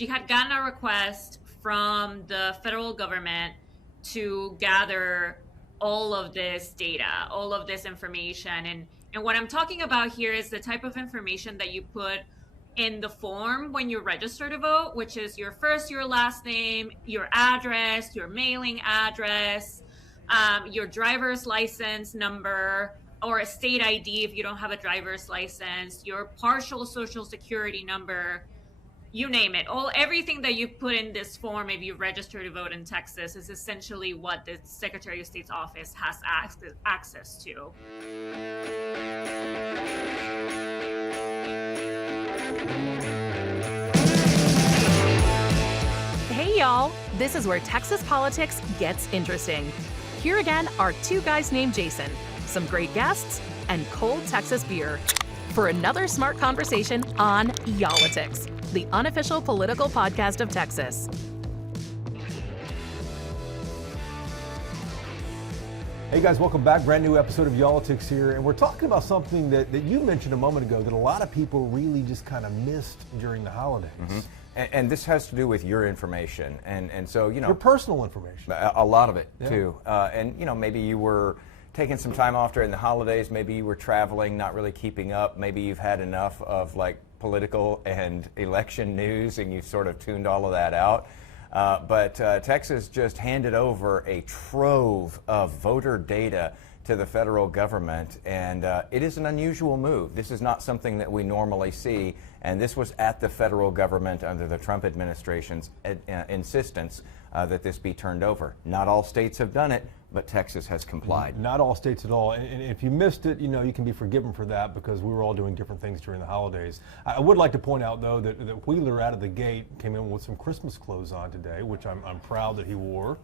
She had gotten a request from the federal government to gather all of this data, all of this information. And what I'm talking about here is the type of information that you put in the form when you register to vote, which is your first, your last name, your address, your mailing address, your driver's license number, or a state ID if you don't have a driver's license, your partial social security number, you name it. Everything that you put in this form if you register to vote in Texas is essentially what the Secretary of State's office has access to. Hey y'all, this is where Texas politics gets interesting. Here again are two guys named Jason, some great guests, and cold Texas beer for another smart conversation on Y'all-itics, the unofficial political podcast of Texas. Hey guys, welcome back. Brand new episode of Y'all-itics here, and we're talking about something that you mentioned a moment ago that a lot of people really just kind of missed during the holidays. Mm-hmm. And this has to do with your information, and so, you know, your personal information. A lot of it, too. And, you know, maybe you were taking some time off during the holidays, maybe you were traveling, not really keeping up, maybe you've had enough of, like, political and election news, and you sort of tuned all of that out. But Texas just handed over a trove of voter data to the federal government, and it is an unusual move. This is not something that we normally see, and this was at the federal government under the Trump administration's insistence that this be turned over. Not all states have done it, but Texas has complied. Not all states at all, and if you missed it, you know, you can be forgiven for that because we were all doing different things during the holidays. I would like to point out, though, that Wheeler out of the gate came in with some Christmas clothes on today, which I'm proud that he wore.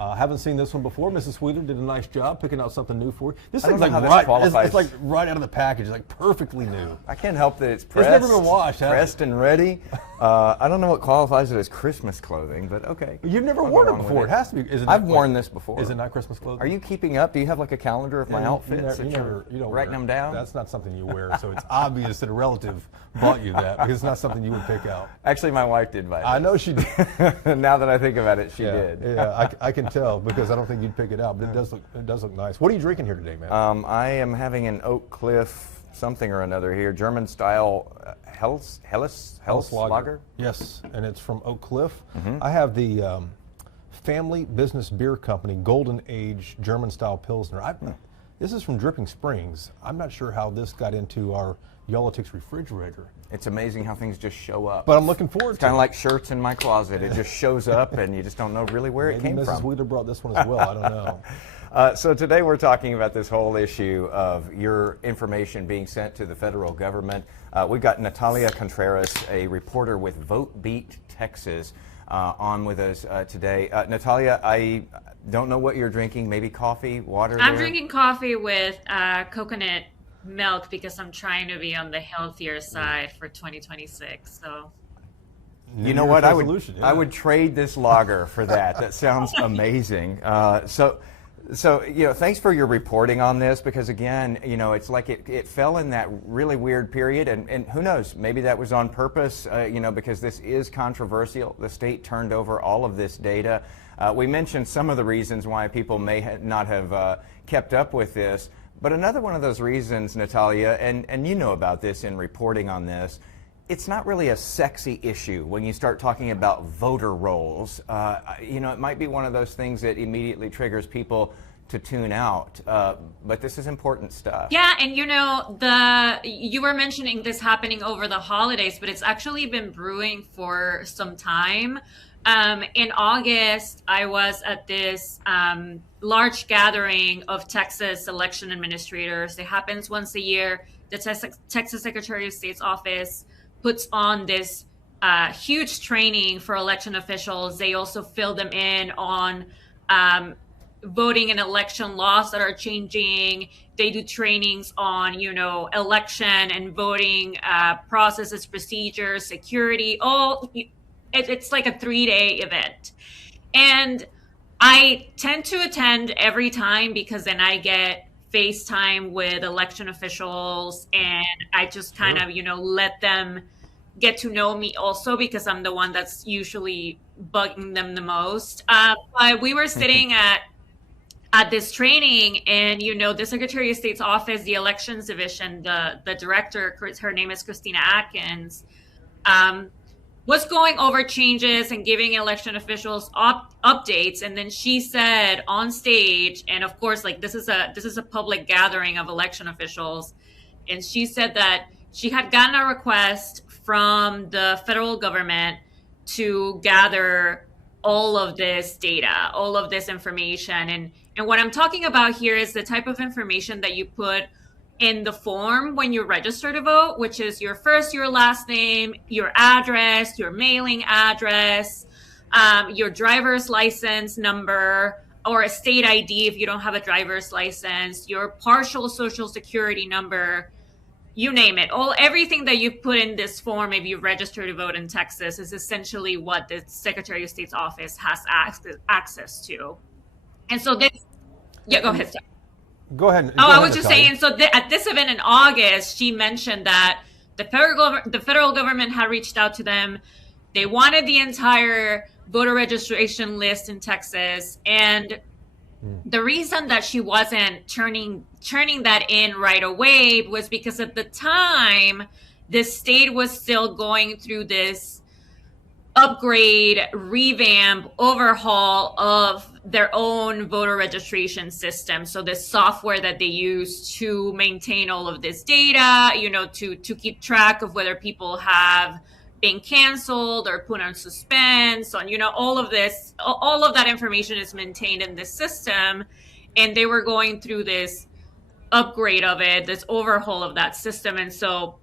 Haven't seen this one before. Mrs. Wheeler did a nice job picking out something new for you. This thing's like it's like right out of the package, like perfectly new. I can't help that it's pressed. It's never been washed, pressed and ready. I don't know what qualifies it as Christmas clothing, but okay. You've never worn it before. It has to be. I've worn this before. Is it not Christmas clothing? Are you keeping up? Do you have like a calendar of my outfits? You don't writing them down? That's not something you wear, so it's obvious that a relative bought you that because it's not something you would pick out. Actually, my wife did buy it. I know she did. Now that I think about it, she did. Yeah, I can tell because I don't think you'd pick it out, but it does look nice. What are you drinking here today, man? I am having an Oak Cliff something or another here, German style Helles Lager. Yes, and it's from Oak Cliff. Mm-hmm. I have the Family Business Beer Company Golden Age German style Pilsner. This is from Dripping Springs. I'm not sure how this got into our Y'all-itics refrigerator. It's amazing how things just show up. But I'm looking forward to it. It's kind of like shirts in my closet. It just shows up and you just don't know really where it came from. Maybe Mrs. Wheeler brought this one as well. I don't know. So today we're talking about this whole issue of your information being sent to the federal government. We've got Natalia Contreras, a reporter with Vote Beat Texas, on with us today. Natalia, I don't know what you're drinking. Maybe coffee, water? I'm drinking coffee with coconut milk because I'm trying to be on the healthier side for 2026. So, you know what? I would trade this lager for that. That sounds amazing. So you know, thanks for your reporting on this because again, you know, it's like it fell in that really weird period, and who knows? Maybe that was on purpose. You know, because this is controversial. The state turned over all of this data. We mentioned some of the reasons why people may not have kept up with this. But another one of those reasons, Natalia, and you know about this in reporting on this, it's not really a sexy issue when you start talking about voter rolls. You know, it might be one of those things that immediately triggers people to tune out, but this is important stuff. Yeah, and you know, you were mentioning this happening over the holidays, but it's actually been brewing for some time. In August, I was at this large gathering of Texas election administrators. It happens once a year. The Texas Secretary of State's office puts on this huge training for election officials. They also fill them in on voting and election laws that are changing. They do trainings on, you know, election and voting processes, procedures, security, it's like a 3-day event. And I tend to attend every time because then I get FaceTime with election officials and I just kind of, you know, let them get to know me also because I'm the one that's usually bugging them the most. But we were sitting at this training, and the Secretary of State's office, the elections division, the director, her name is Christina Atkins, was going over changes and giving election officials updates. And then she said on stage, and of course, like this is a public gathering of election officials, and she said that she had gotten a request from the federal government to gather all of this data, all of this information. And what I'm talking about here is the type of information that you put in the form when you register to vote, which is your first, your last name, your address, your mailing address, your driver's license number, or a state ID if you don't have a driver's license, your partial social security number, you name it. Everything that you put in this form if you register to vote in Texas is essentially what the Secretary of State's office has access to. And so this, go ahead. Sorry. Go ahead. I was just saying, so at this event in August, she mentioned that the federal government had reached out to them. They wanted the entire voter registration list in Texas. And the reason that she wasn't turning that in right away was because at the time, the state was still going through this upgrade, revamp, overhaul of their own voter registration system. So the software that they use to maintain all of this data, to keep track of whether people have been canceled or put on suspense, all of that information is maintained in this system. And they were going through this upgrade of it, this overhaul of that system. And so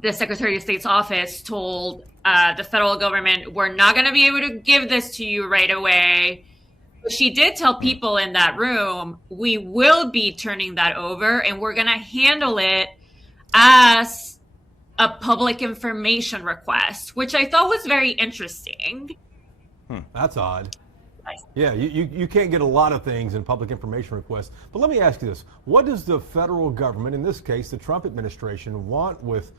the Secretary of State's office told the federal government, we're not going to be able to give this to you right away. She did tell people in that room, we will be turning that over, and we're going to handle it as a public information request, which I thought was very interesting. That's odd. Yeah, you can't get a lot of things in public information requests. But let me ask you this. What does the federal government, in this case, the Trump administration, want with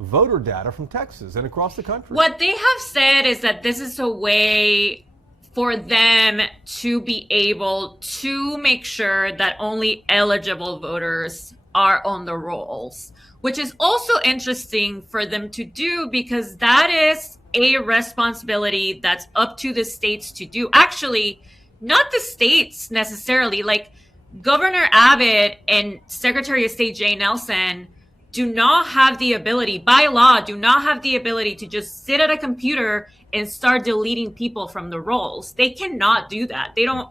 voter data from Texas and across the country? What they have said is that this is a way for them to be able to make sure that only eligible voters are on the rolls, which is also interesting for them to do because that is a responsibility that's up to the states to do. Actually, not the states necessarily. Like Governor Abbott and Secretary of State Jay Nelson do not have the ability, by law, to just sit at a computer and start deleting people from the rolls. They cannot do that. They don't.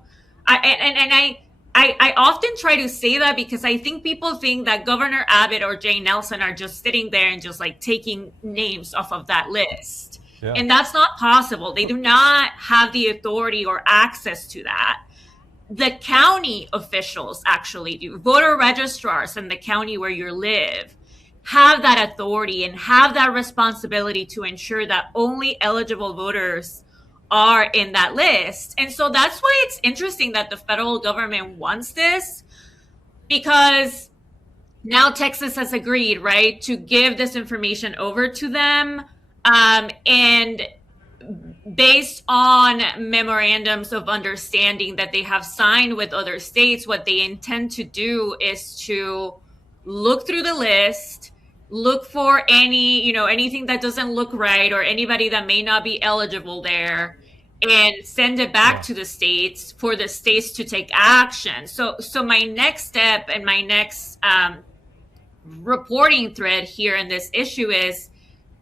I often try to say that because I think people think that Governor Abbott or Jay Nelson are just sitting there and just like taking names off of that list. Yeah. And that's not possible. They do not have the authority or access to that. The county officials actually do. Voter registrars in the county where you live have that authority and have that responsibility to ensure that only eligible voters are in that list. And so that's why it's interesting that the federal government wants this, because now Texas has agreed, right, to give this information over to them. And based on memorandums of understanding that they have signed with other states, what they intend to do is to look through the list, look for anything that doesn't look right or anybody that may not be eligible there, and send it back to the states for the states to take action. So my next step and my next reporting thread here in this issue is,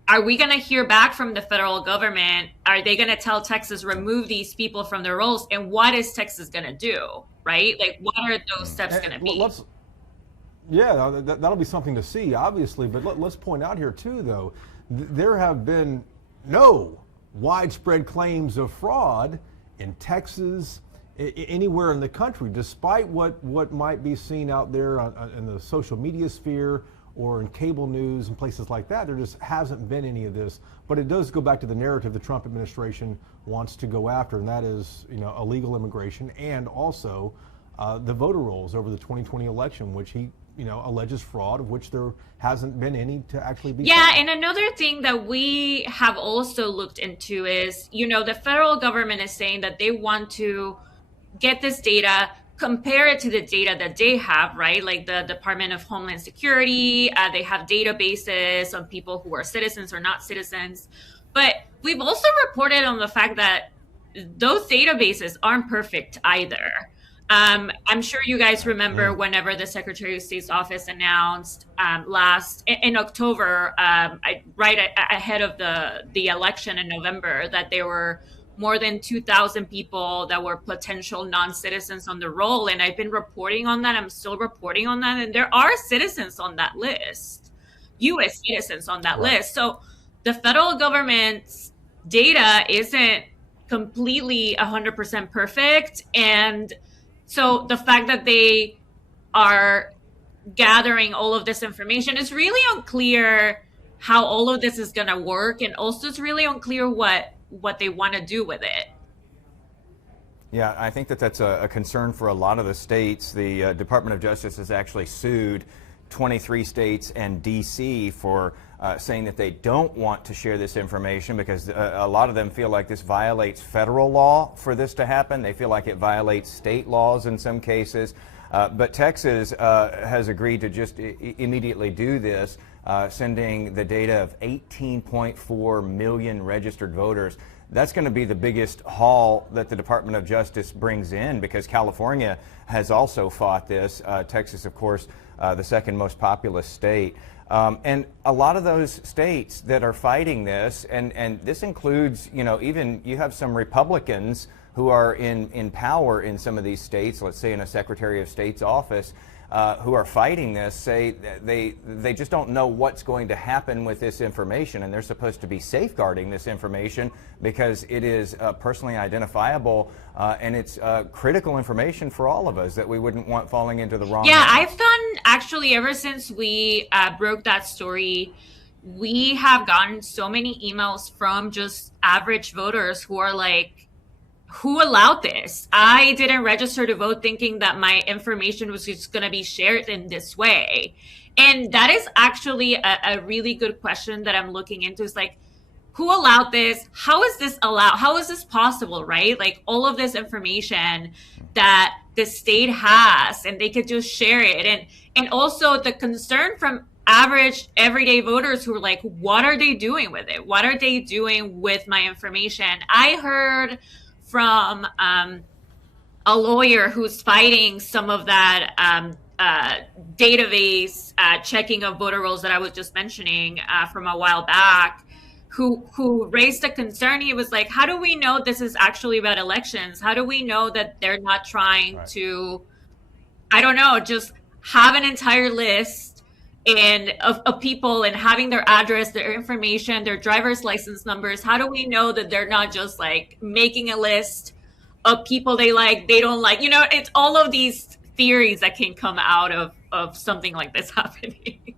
are we going to hear back from the federal government? Are they going to tell Texas, remove these people from their roles? And what is Texas going to do, right? Like, what are those steps going to be? That'll be something to see, obviously. But let's point out here, too, though, there have been no widespread claims of fraud in Texas, anywhere in the country, despite what might be seen out there in the social media sphere or in cable news and places like that. There just hasn't been any of this. But it does go back to the narrative the Trump administration wants to go after, and that is, illegal immigration and also the voter rolls over the 2020 election, which he alleges fraud, of which there hasn't been any to actually be Yeah, found. and another thing that we have also looked into is, the federal government is saying that they want to get this data, compare it to the data that they have, right? Like the Department of Homeland Security, they have databases on people who are citizens or not citizens. But we've also reported on the fact that those databases aren't perfect either. I'm sure you guys remember whenever the Secretary of State's office announced in October, right ahead of the election in November, that there were more than 2,000 people that were potential non-citizens on the roll. And I've been reporting on that. I'm still reporting on that. And there are citizens on that list, U.S. citizens on that list. So the federal government's data isn't completely 100% perfect. And so the fact that they are gathering all of this information is really unclear how all of this is going to work. And also it's really unclear what they want to do with it. Yeah, I think that's a concern for a lot of the states. The Department of Justice has actually sued 23 states and D.C. for saying that they don't want to share this information because a lot of them feel like this violates federal law for this to happen. They feel like it violates state laws in some cases. But Texas has agreed to just immediately do this, sending the data of 18.4 million registered voters. That's going to be the biggest haul that the Department of Justice brings in because California has also fought this. Texas, of course, the second most populous state. And a lot of those states that are fighting this, and this includes, even you have some Republicans who are in power in some of these states, let's say in a Secretary of State's office, who are fighting this, say they just don't know what's going to happen with this information, and they're supposed to be safeguarding this information because it is personally identifiable and it's critical information for all of us that we wouldn't want falling into the wrong hands. I've gotten, actually, ever since we broke that story, we have gotten so many emails from just average voters who are like, who allowed this? I didn't register to vote thinking that my information was just going to be shared in this way. And that is actually a really good question that I'm looking into. Is like, who allowed this? How is this allowed? How is this possible, right? Like all of this information that the state has and they could just share it. And also the concern from average everyday voters who are like, what are they doing with it? What are they doing with my information? I heard from a lawyer who's fighting some of that database checking of voter rolls that I was just mentioning from a while back, who raised a concern. He was like, how do we know this is actually about elections? How do we know that they're not trying to, I don't know, just have an entire list of people and having their address, their information, their driver's license numbers? How do we know that they're not just like making a list of people they like, they don't like? It's all of these theories that can come out of something like this happening.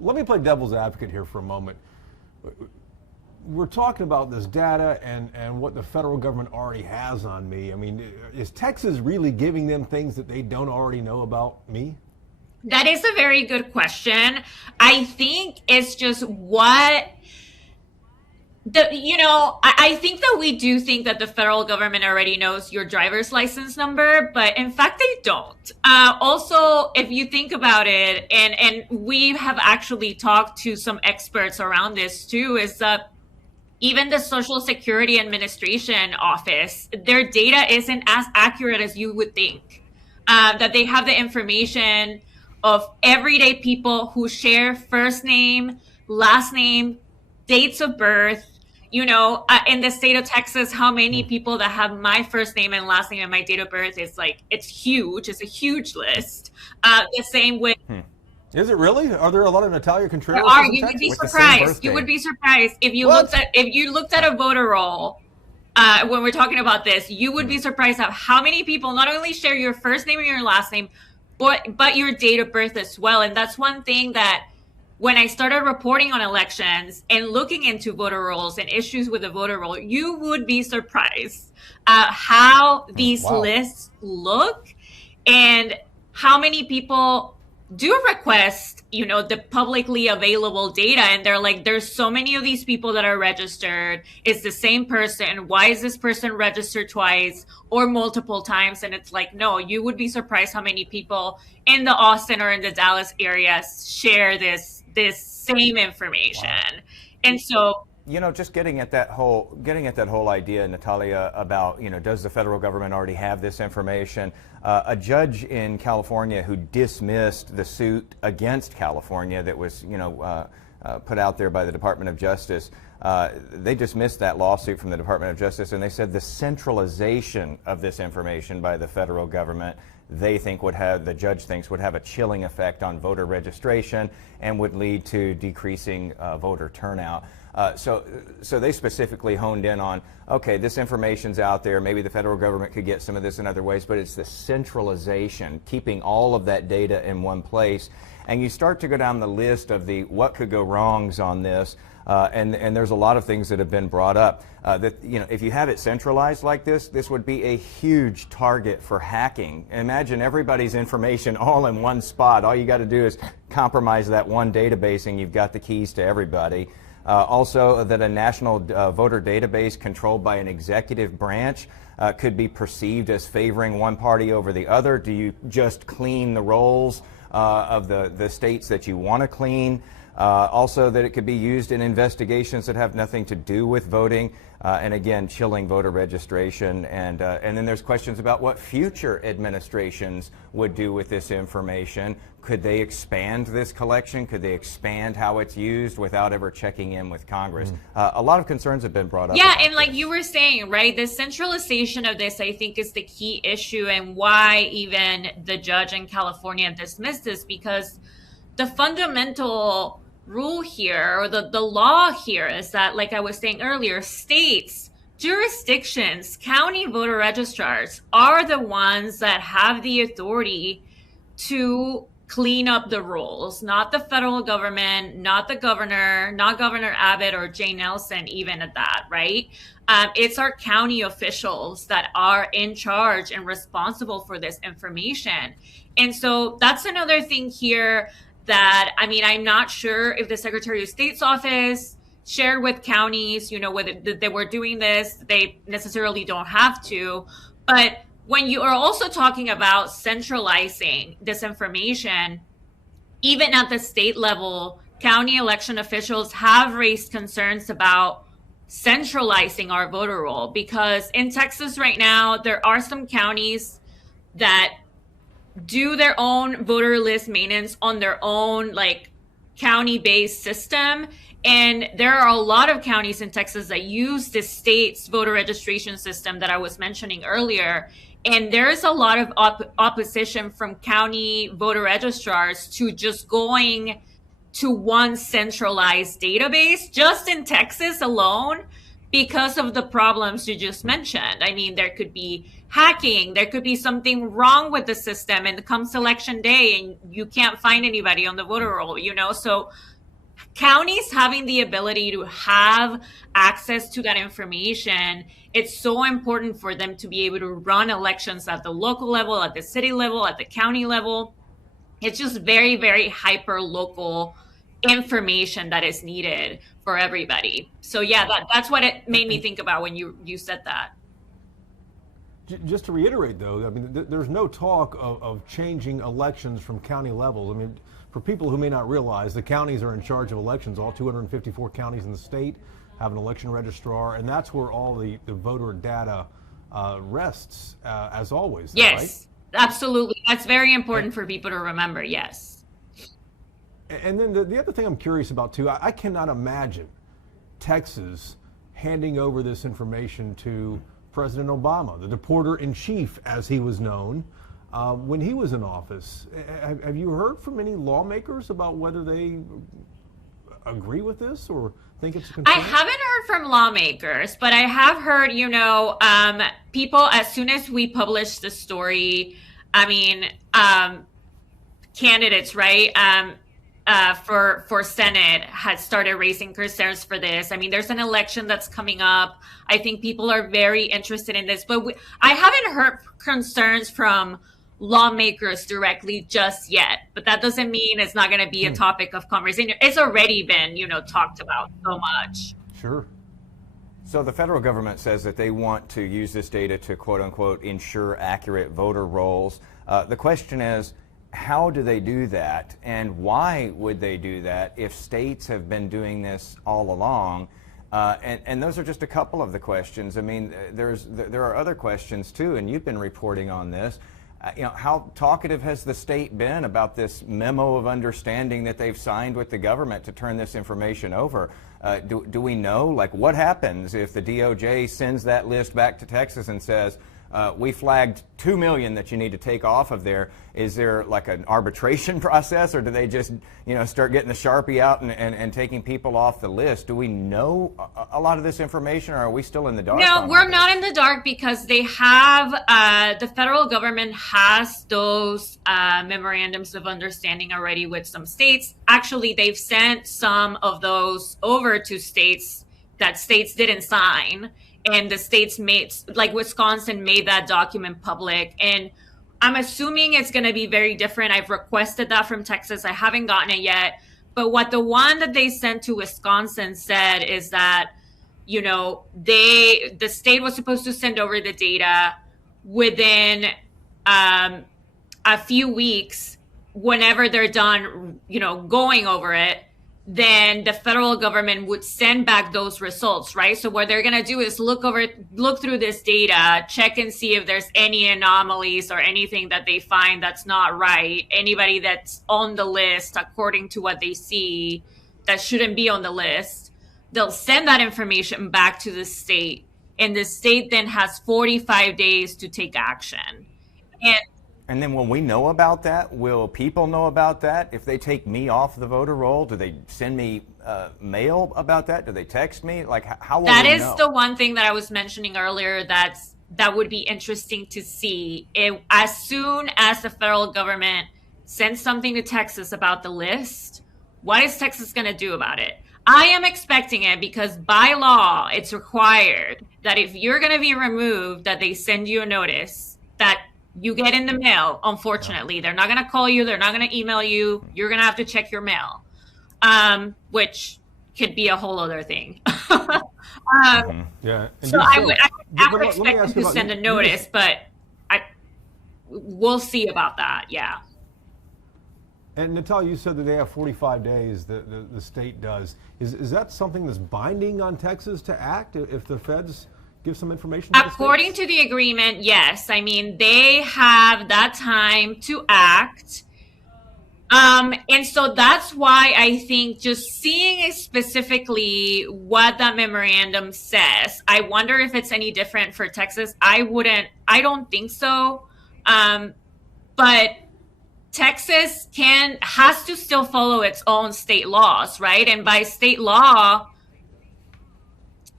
Let me play devil's advocate here for a moment. We're talking about this data and what the federal government already has on me. I mean, is Texas really giving them things that they don't already know about me? That is a very good question. I think it's just I think that we do think that the federal government already knows your driver's license number, but in fact they don't. Also, if you think about it, and we have actually talked to some experts around this too, is that even the Social Security Administration office, their data isn't as accurate as you would think. That they have the information of everyday people who share first name, last name, dates of birth. In the state of Texas, how many people that have my first name and last name and my date of birth is like, it's huge. It's a huge list. The same with. Is it really? Are there a lot of Natalia Contreras? There are. You would be surprised. You would be surprised if you looked at a voter roll. When we're talking about this, you would be surprised at how many people not only share your first name and your last name, but your date of birth as well. And that's one thing that when I started reporting on elections and looking into voter rolls and issues with the voter roll, you would be surprised how these lists look and how many people do request, the publicly available data, and they're like, there's so many of these people that are registered. It's the same person. Why is this person registered twice or multiple times? And it's like, no, you would be surprised how many people in the Austin or in the Dallas area share this same information. Wow. And so, just getting at that whole idea, Natalia, about, does the federal government already have this information? A judge in California who dismissed the suit against California that was, put out there by the Department of Justice, they dismissed that lawsuit from the Department of Justice, and they said the centralization of this information by the federal government, the judge thinks would have a chilling effect on voter registration and would lead to decreasing voter turnout. So they specifically honed in on, okay, this information's out there, maybe the federal government could get some of this in other ways, but it's the centralization, keeping all of that data in one place. And you start to go down the list of the what could go wrongs on this, and there's a lot of things that have been brought up. That if you have it centralized like this would be a huge target for hacking. Imagine everybody's information all in one spot. All you got to do is compromise that one database, and you've got the keys to everybody. Also, that a national voter database controlled by an executive branch could be perceived as favoring one party over the other. Do you just clean the rolls of the states that you want to clean? Also, that it could be used in investigations that have nothing to do with voting, and again, chilling voter registration. And then there's questions about what future administrations would do with this information. Could they expand this collection? Could they expand how it's used without ever checking in with Congress? A lot of concerns have been brought up. Yeah, and like you were saying, right, the centralization of this, I think, is the key issue, and why even the judge in California dismissed this, because the fundamental rule here, or the law here, is that, like I was saying earlier, states, jurisdictions, county voter registrars are the ones that have the authority to clean up the rules, not the federal government, not the governor, not Governor Abbott or Jay Nelson, even at that, right? It's our county officials that are in charge and responsible for this information. And so that's another thing here that, I'm not sure if the Secretary of State's office shared with counties, whether they were doing this. They necessarily don't have to. But when you are also talking about centralizing this information, even at the state level, county election officials have raised concerns about centralizing our voter roll, because in Texas right now, there are some counties that do their own voter list maintenance on their own, like, county-based system. And there are a lot of counties in Texas that use the state's voter registration system that I was mentioning earlier. And there is a lot of opposition from county voter registrars to just going to one centralized database, just in Texas alone, because of the problems you just mentioned. There could be hacking, there could be something wrong with the system, and it comes election day and you can't find anybody on the voter roll, So counties having the ability to have access to that information, it's so important for them to be able to run elections at the local level, at the city level, at the county level. It's just very, very hyper local information that is needed for everybody. So yeah, that's what it made me think about when you said that. Just to reiterate, though, there's no talk of changing elections from county levels. For people who may not realize, the counties are in charge of elections. All 254 counties in the state have an election registrar, and that's where all the voter data rests, as always. Yes, right? Absolutely. That's very important for people to remember, yes. And then the other thing I'm curious about, too, I cannot imagine Texas handing over this information to President Obama, the deporter-in-chief, as he was known, when he was in office. Have you heard from any lawmakers about whether they agree with this or think it's a concern? I haven't heard from lawmakers, but I have heard, people, as soon as we published the story, candidates, right? For Senate had started raising concerns for this. There's an election that's coming up. I think people are very interested in this, but I haven't heard concerns from lawmakers directly just yet, but that doesn't mean it's not going to be a topic of conversation. It's already been, talked about so much. Sure. So the federal government says that they want to use this data to, quote unquote, ensure accurate voter rolls. The question is, how do they do that, and why would they do that if states have been doing this all along? And those are just a couple of the questions. I mean, there are other questions too, and you've been reporting on this. How talkative has the state been about this memo of understanding that they've signed with the government to turn this information over? Do we know, like, what happens if the DOJ sends that list back to Texas and says, we flagged 2 million that you need to take off of there? Is there like an arbitration process, or do they just, start getting the Sharpie out and taking people off the list? Do we know a lot of this information, or are we still in the dark? No, we're not in the dark, because they have, the federal government has those memorandums of understanding already with some states. Actually, they've sent some of those over to states that states didn't sign. And the states made, like Wisconsin, made that document public. And I'm assuming it's going to be very different. I've requested that from Texas. I haven't gotten it yet. But what the one that they sent to Wisconsin said is that, the state was supposed to send over the data within a few weeks. Whenever they're done, going over it, then the federal government would send back those results, right? So what they're going to do is look through this data, check and see if there's any anomalies or anything that they find that's not right. Anybody that's on the list, according to what they see, that shouldn't be on the list, they'll send that information back to the state. And the state then has 45 days to take action. And then when we know about that, will people know about that? If they take me off the voter roll, do they send me mail about that? Do they text me? Like, how will we know? That is the one thing that I was mentioning earlier that would be interesting to see. As soon as the federal government sends something to Texas about the list, what is Texas going to do about it? I am expecting it, because by law, it's required that if you're going to be removed, that they send you a notice that you get in the mail. Unfortunately, they're not going to call you. They're not going to email you. You're going to have to check your mail, which could be a whole other thing. Yeah. And so I would expect them to send a notice, but we'll see about that. Yeah. And Natalia, you said that they have 45 days, the state does. Is that something that's binding on Texas to act if the feds give some information to according to the agreement? Yes. I mean, they have that time to act. And so that's why I think just seeing specifically what that memorandum says, I wonder if it's any different for Texas. I don't think so. But Texas has to still follow its own state laws, right? And by state law,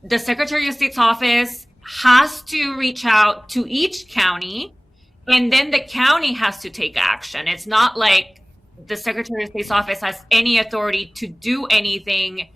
the Secretary of State's office has to reach out to each county, and then the county has to take action. It's not like the Secretary of State's office has any authority to do anything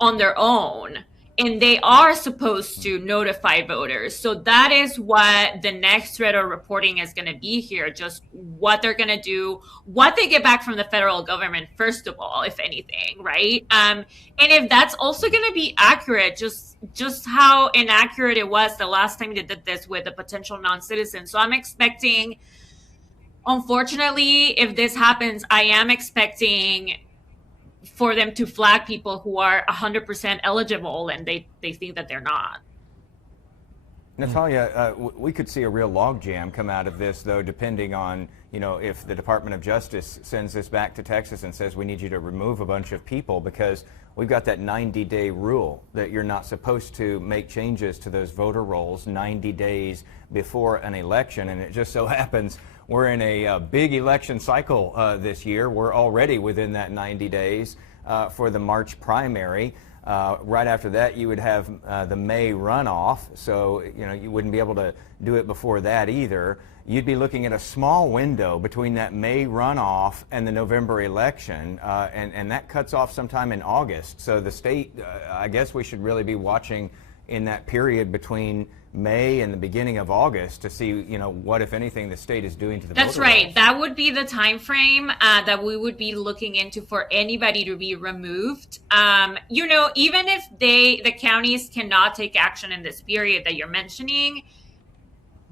on their own. And they are supposed to notify voters. So that is what the next thread of reporting is going to be here, just what they're going to do, what they get back from the federal government, first of all, if anything, right? And if that's also going to be accurate, just how inaccurate it was the last time they did this with a potential non-citizen. So I'm expecting, unfortunately, if this happens, I am expecting for them to flag people who are 100% eligible and they think that they're not. Natalia, we could see a real logjam come out of this, though, depending on, if the Department of Justice sends this back to Texas and says we need you to remove a bunch of people, because we've got that 90-day rule that you're not supposed to make changes to those voter rolls 90 days before an election. And it just so happens we're in a big election cycle this year. We're already within that 90 days for the March primary. Right after that, you would have the May runoff, so you wouldn't be able to do it before that either. You'd be looking at a small window between that May runoff and the November election, and that cuts off sometime in August. So the state, I guess we should really be watching in that period between May and the beginning of August to see, what, if anything, the state is doing to the That's voter right. rolls. That would be the time frame that we would be looking into for anybody to be removed. Even if the counties cannot take action in this period that you're mentioning,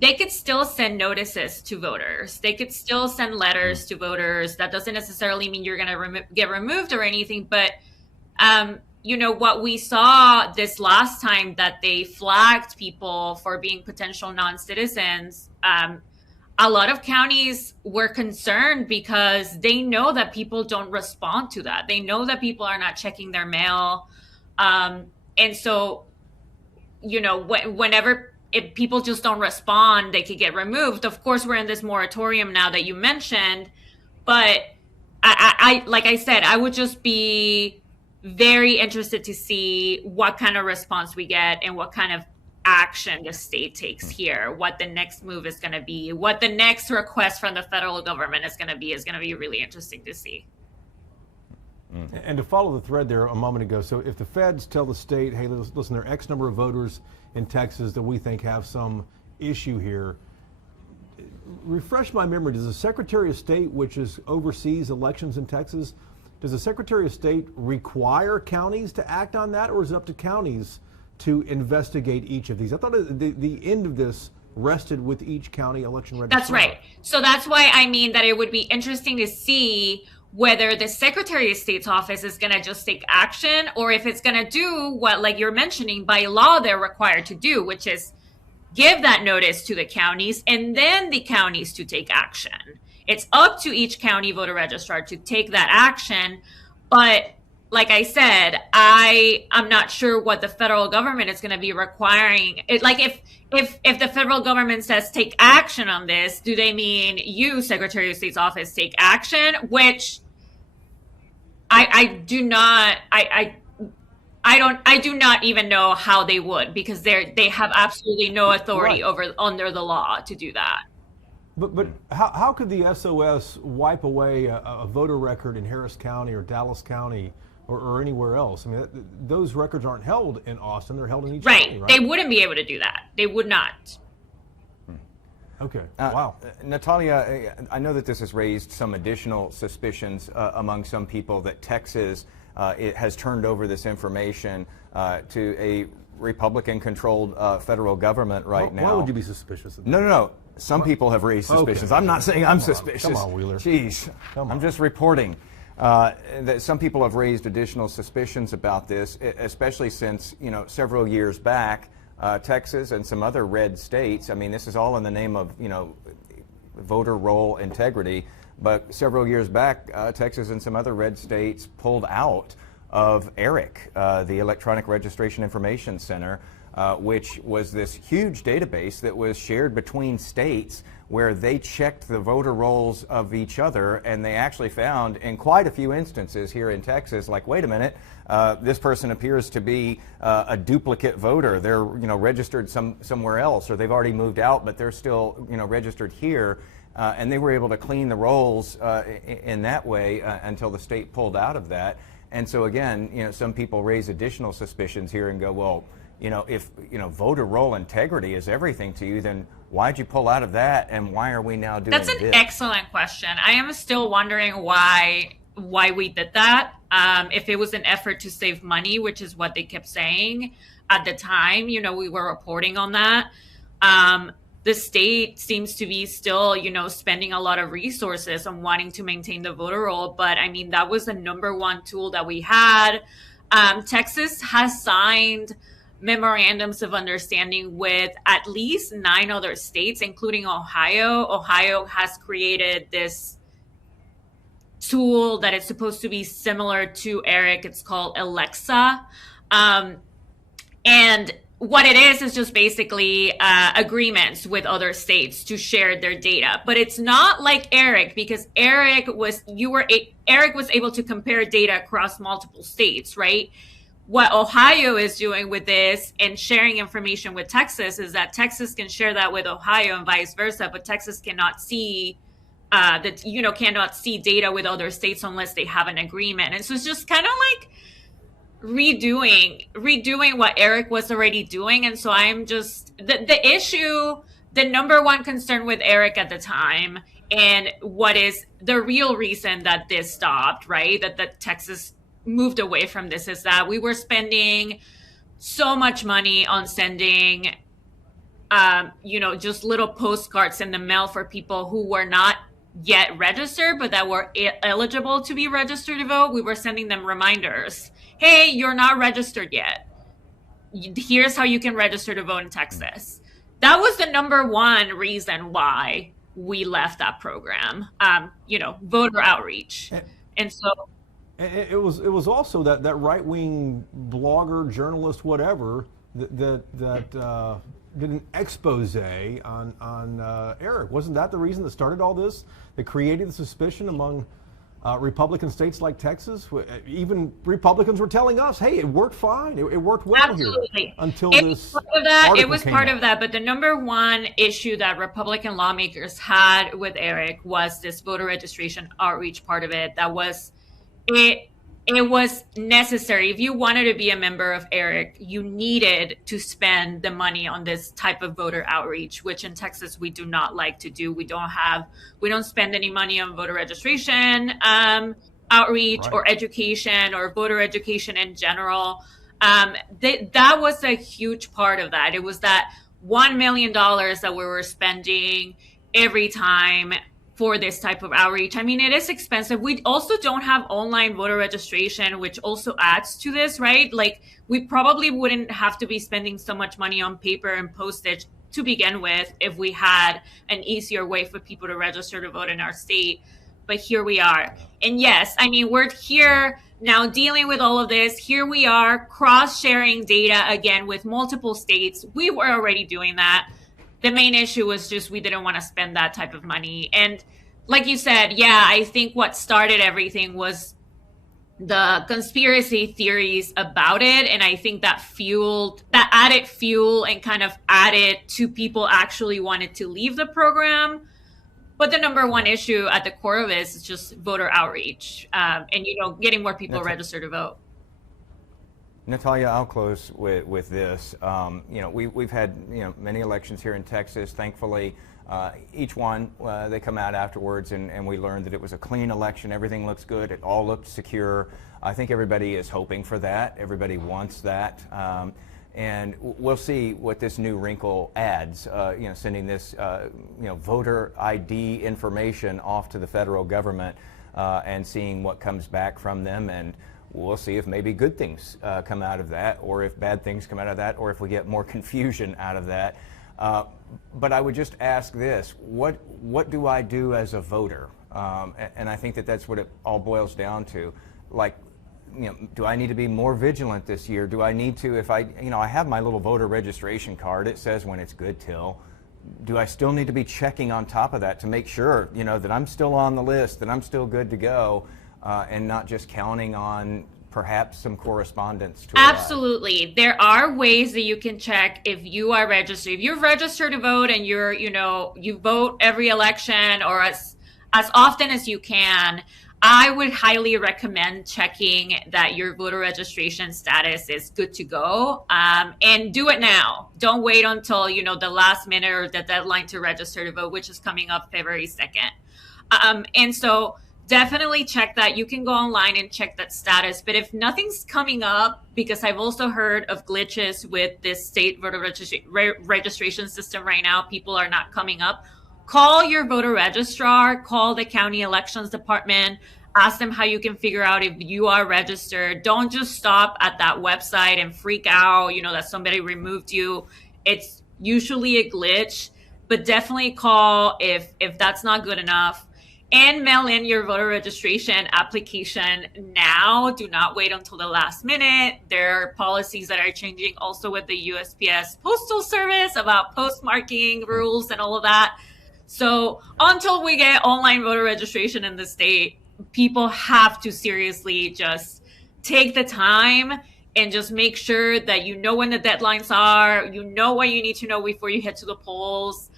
they could still send notices to voters. They could still send letters to voters. That doesn't necessarily mean you're going to get removed or anything, but what we saw this last time that they flagged people for being potential non-citizens, a lot of counties were concerned because they know that people don't respond to that. They know that people are not checking their mail. And so, whenever if people just don't respond, they could get removed. Of course, we're in this moratorium now that you mentioned, but I like I said, I would just be very interested to see what kind of response we get and what kind of action the state takes here, what the next move is going to be, what the next request from the federal government is going to be really interesting to see. And to follow the thread there a moment ago, so if the feds tell the state, hey, listen, there are X number of voters in Texas that we think have some issue here, refresh my memory, does the Secretary of State, which oversees elections in Texas, does the Secretary of State require counties to act on that, or is it up to counties to investigate each of these? I thought the end of this rested with each county election registrar. That's right. So that's why I mean that it would be interesting to see whether the Secretary of State's office is going to just take action, or if it's going to do what, like you're mentioning, by law they're required to do, which is give that notice to the counties and then the counties to take action. It's up to each county voter registrar to take that action. But like I said, I'm not sure what the federal government is going to be requiring. Like if the federal government says take action on this, do they mean you, Secretary of State's office, take action? Which I do not even know how they would, because they have absolutely no authority under the law to do that. But how could the SOS wipe away a voter record in Harris County or Dallas County or anywhere else? I mean, those records aren't held in Austin; they're held in each county, right? They wouldn't be able to do that. They would not. Okay. Wow. Natalia, I know that this has raised some additional suspicions among some people that Texas it has turned over this information to a Republican-controlled federal government now. Why would you be suspicious of that? No. Some people have raised suspicions. Okay. I'm not saying I'm suspicious. Come on, Wheeler. Jeez. I'm just reporting that some people have raised additional suspicions about this, especially since, several years back, Texas and some other red states, I mean, this is all in the name of, voter roll integrity, but several years back, Texas and some other red states pulled out of ERIC, the Electronic Registration Information Center, which was this huge database that was shared between states where they checked the voter rolls of each other, and they actually found in quite a few instances here in Texas, like, wait a minute, this person appears to be a duplicate voter. They're registered somewhere else, or they've already moved out, but they're still registered here. And they were able to clean the rolls in that way until the state pulled out of that. And so again, some people raise additional suspicions here and go, well, if voter roll integrity is everything to you, then why'd you pull out of that, and why are we now doing this? That's an excellent question. I am still wondering why we did that. If it was an effort to save money, which is what they kept saying at the time, we were reporting on that. The state seems to be still, spending a lot of resources on wanting to maintain the voter roll. But I mean, that was the number one tool that we had. Texas has signed memorandums of understanding with at least 9 other states, including Ohio. Ohio has created this tool that is supposed to be similar to ERIC. It's called Alexa. And what it is just basically agreements with other states to share their data. But it's not like ERIC, because ERIC was able to compare data across multiple states, right? What Ohio is doing with this and sharing information with Texas is that Texas can share that with Ohio and vice versa, but Texas cannot see cannot see data with other states unless they have an agreement. And so it's just kind of like redoing what Eric was already doing. And so I'm just the issue, the number one concern with Eric at the time, and what is the real reason that this stopped, right? That Texas moved away from this, is that we were spending so much money on sending just little postcards in the mail for people who were not yet registered, but that were eligible to be registered to vote. We were sending them reminders. Hey, you're not registered yet. Here's how you can register to vote in Texas. That was the number one reason why we left that program, voter outreach. And so it was also that right-wing blogger, journalist, whatever, that did an expose on Eric. Wasn't that the reason that started all this? That created the suspicion among Republican states like Texas? Even Republicans were telling us, hey, it worked fine. It worked well Absolutely. Here. Until it this It was part of that. But the number one issue that Republican lawmakers had with Eric was this voter registration outreach part of it. That was it. It was necessary. If you wanted to be a member of Eric, you needed to spend the money on this type of voter outreach, which in Texas we do not like to do. We don't spend any money on voter registration outreach, right, or education, or voter education in general. That was a huge part of that. It was that $1 million that we were spending every time for this type of outreach. I mean, it is expensive. We also don't have online voter registration, which also adds to this, right? Like, we probably wouldn't have to be spending so much money on paper and postage to begin with if we had an easier way for people to register to vote in our state. But here we are. And yes, I mean, we're here now dealing with all of this. Here we are cross-sharing data again with multiple states. We were already doing that. The main issue was just we didn't want to spend that type of money. And like you said, yeah, I think what started everything was the conspiracy theories about it. And I think that added fuel and kind of added to people actually wanted to leave the program. But the number one issue at the core of it is just voter outreach and, getting more people registered to vote. Natalia, I'll close with this. We've had many elections here in Texas. Thankfully, each one they come out afterwards, and we learned that it was a clean election. Everything looks good. It all looked secure. I think everybody is hoping for that. Everybody wants that, and we'll see what this new wrinkle adds. Sending this voter ID information off to the federal government and seeing what comes back from them, and we'll see if maybe good things come out of that, or if bad things come out of that, or if we get more confusion out of that. But I would just ask this: what do I do as a voter? And I think that's what it all boils down to. Like, do I need to be more vigilant this year? Do I need to, if I have my little voter registration card, it says when it's good till. Do I still need to be checking on top of that to make sure, that I'm still on the list, that I'm still good to go? And not just counting on perhaps some correspondence to Absolutely. Arrive. There are ways that you can check if you are registered. If you're registered to vote and you vote every election or as often as you can, I would highly recommend checking that your voter registration status is good to go, and do it now. Don't wait until, the last minute or the deadline to register to vote, which is coming up February 2nd. And so definitely check that. You can go online and check that status. But if nothing's coming up, because I've also heard of glitches with this state voter registration system right now, people are not coming up. Call your voter registrar, call the county elections department, ask them how you can figure out if you are registered. Don't just stop at that website and freak out, that somebody removed you. It's usually a glitch, but definitely call if that's not good enough. And mail in your voter registration application now. Do not wait until the last minute. There are policies that are changing also with the USPS Postal Service about postmarking rules and all of that. So until we get online voter registration in the state, people have to seriously just take the time and just make sure that you know when the deadlines are, you know what you need to know before you head to the polls.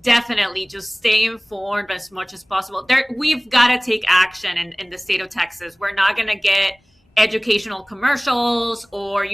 Definitely just stay informed as much as possible. We've got to take action in the state of Texas. We're not going to get educational commercials or,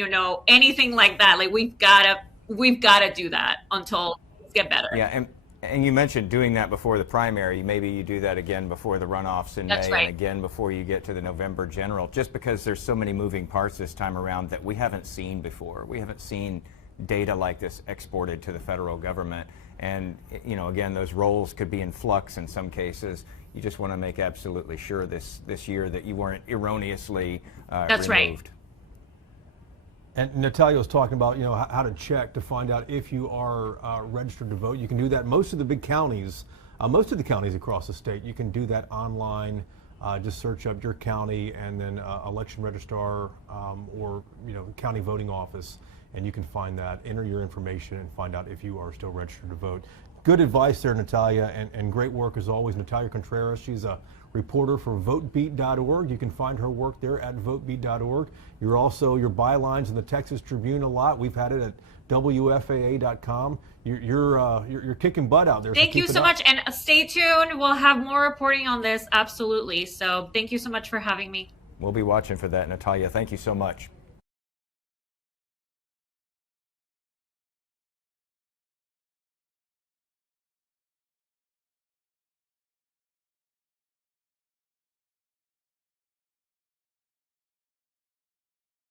anything like that. Like we've got to do that until things get better. Yeah. And you mentioned doing that before the primary. Maybe you do that again before the runoffs in That's May, right. and again before you get to the November general, just because there's so many moving parts this time around that we haven't seen before. We haven't seen data like this exported to the federal government. And, again, those roles could be in flux in some cases. You just want to make absolutely sure this year that you weren't erroneously That's removed. right. And Natalia was talking about, how to check to find out if you are registered to vote. You can do that. Most of the big counties, most of the counties across the state, you can do that online. Just search up your county and then election registrar or, county voting office, and you can find that, enter your information, and find out if you are still registered to vote. Good advice there, Natalia, and great work as always. Natalia Contreras, she's a reporter for votebeat.org. You can find her work there at votebeat.org. You're also, your bylines in the Texas Tribune a lot. We've had it at WFAA.com. You're kicking butt out there. Thank you so much, and stay tuned. We'll have more reporting on this, absolutely. So thank you so much for having me. We'll be watching for that, Natalia. Thank you so much.